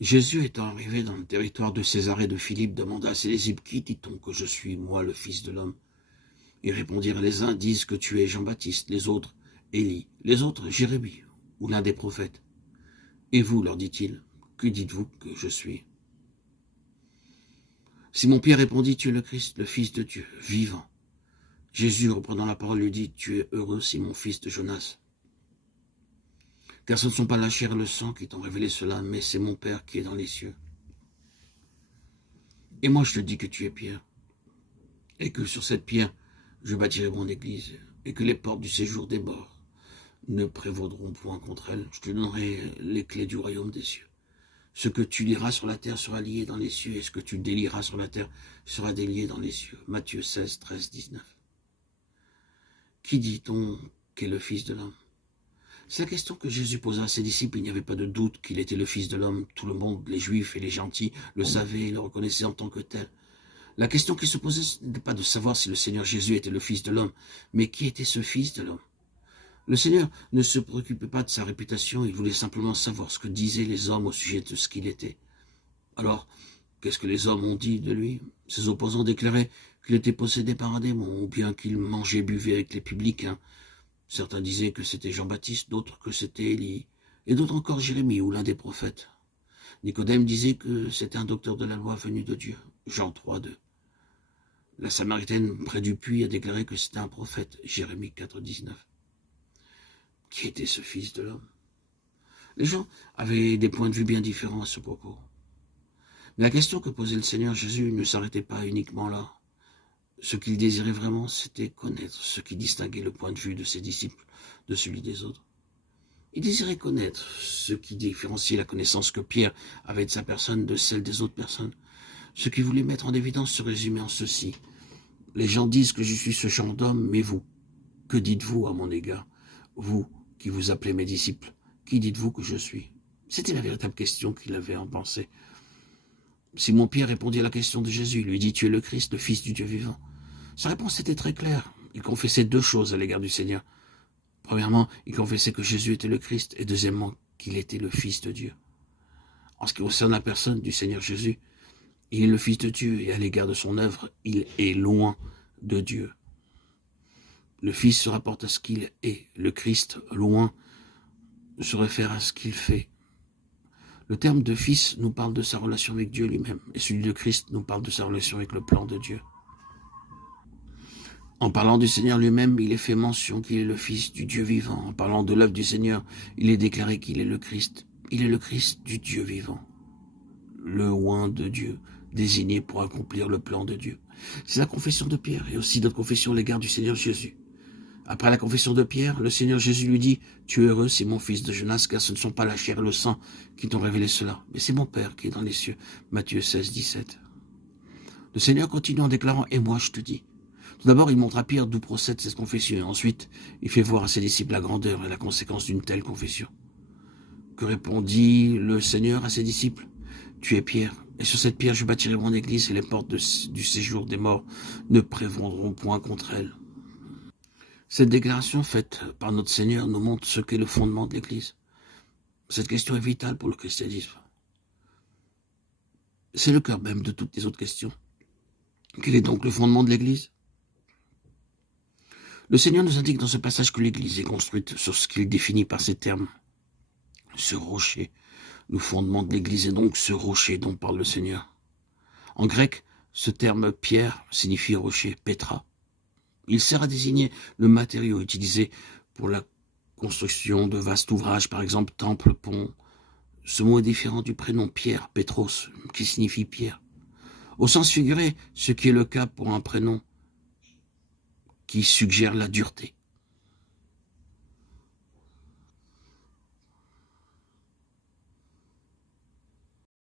Jésus étant arrivé dans le territoire de Césarée de Philippe, demanda à ses disciples, « Qui dit-on que je suis, moi, le Fils de l'homme » Ils répondirent, « Les uns disent que tu es Jean-Baptiste, les autres, Élie, les autres, Jérémie, ou l'un des prophètes. Et vous, leur dit-il, que dites-vous que je suis » Simon-Pierre répondit, « Tu es le Christ, le Fils de Dieu, vivant. » Jésus, reprenant la parole, lui dit, « Tu es heureux, Simon, fils de Jonas. Car ce ne sont pas la chair et le sang qui t'ont révélé cela, mais c'est mon Père qui est dans les cieux. Et moi je te dis que tu es Pierre, et que sur cette pierre je bâtirai mon église, et que les portes du séjour des morts ne prévaudront point contre elle. Je te donnerai les clés du royaume des cieux. Ce que tu liras sur la terre sera lié dans les cieux, et ce que tu délieras sur la terre sera délié dans les cieux. » Matthieu 16, 13, 19. Qui dit-on qu'est le Fils de l'homme? C'est la question que Jésus posa à ses disciples. Il n'y avait pas de doute qu'il était le Fils de l'homme. Tout le monde, les Juifs et les gentils, le savaient et le reconnaissaient en tant que tel. La question qui se posait, ce n'était pas de savoir si le Seigneur Jésus était le Fils de l'homme, mais qui était ce Fils de l'homme? Le Seigneur ne se préoccupait pas de sa réputation, il voulait simplement savoir ce que disaient les hommes au sujet de ce qu'il était. Alors, qu'est-ce que les hommes ont dit de lui? Ses opposants déclaraient qu'il était possédé par un démon, ou bien qu'il mangeait et buvait avec les publicains. Certains disaient que c'était Jean-Baptiste, d'autres que c'était Élie, et d'autres encore Jérémie ou l'un des prophètes. Nicodème disait que c'était un docteur de la loi venu de Dieu. Jean 3, 2. La Samaritaine près du puits a déclaré que c'était un prophète. Jérémie 4, 19. Qui était ce Fils de l'homme? Les gens avaient des points de vue bien différents à ce propos. Mais la question que posait le Seigneur Jésus ne s'arrêtait pas uniquement là. Ce qu'il désirait vraiment, c'était connaître ce qui distinguait le point de vue de ses disciples de celui des autres. Il désirait connaître ce qui différenciait la connaissance que Pierre avait de sa personne de celle des autres personnes. Ce qu'il voulait mettre en évidence se résumait en ceci. Les gens disent que je suis ce genre d'homme, mais vous, que dites-vous à mon égard? Vous qui vous appelez mes disciples, qui dites-vous que je suis? C'était la véritable question qu'il avait en pensée. Simon-Pierre répondit à la question de Jésus. Il lui dit, « Tu es le Christ, le Fils du Dieu vivant. » Sa réponse était très claire. Il confessait deux choses à l'égard du Seigneur. Premièrement, il confessait que Jésus était le Christ, et deuxièmement, qu'il était le Fils de Dieu. En ce qui concerne la personne du Seigneur Jésus, il est le Fils de Dieu, et à l'égard de son œuvre, il est loin de Dieu. Le Fils se rapporte à ce qu'il est. Le Christ, loin, se réfère à ce qu'il fait. Le terme de Fils nous parle de sa relation avec Dieu lui-même, et celui de Christ nous parle de sa relation avec le plan de Dieu. En parlant du Seigneur lui-même, il est fait mention qu'il est le Fils du Dieu vivant. En parlant de l'œuvre du Seigneur, il est déclaré qu'il est le Christ. Il est le Christ du Dieu vivant. Le oint de Dieu, désigné pour accomplir le plan de Dieu. C'est la confession de Pierre et aussi notre confession à l'égard du Seigneur Jésus. Après la confession de Pierre, le Seigneur Jésus lui dit, « Tu es heureux, Simon, fils de Jonas, car ce ne sont pas la chair et le sang qui t'ont révélé cela, mais c'est mon Père qui est dans les cieux. » Matthieu 16, 17. Le Seigneur continue en déclarant, « Et moi je te dis ». Tout d'abord, il montre à Pierre d'où procède cette confession, et ensuite, il fait voir à ses disciples la grandeur et la conséquence d'une telle confession. Que répondit le Seigneur à ses disciples? « Tu es Pierre, et sur cette pierre je bâtirai mon église, et les portes du séjour des morts ne prévaudront point contre elle. » Cette déclaration faite par notre Seigneur nous montre ce qu'est le fondement de l'Église. Cette question est vitale pour le christianisme. C'est le cœur même de toutes les autres questions. Quel est donc le fondement de l'Église? Le Seigneur nous indique dans ce passage que l'Église est construite sur ce qu'il définit par ces termes. Ce rocher, le fondement de l'Église est donc ce rocher dont parle le Seigneur. En grec, ce terme pierre signifie rocher, pétra. Il sert à désigner le matériau utilisé pour la construction de vastes ouvrages, par exemple temple, pont. Ce mot est différent du prénom Pierre, Pétros, qui signifie pierre. Au sens figuré, ce qui est le cas pour un prénom qui suggère la dureté.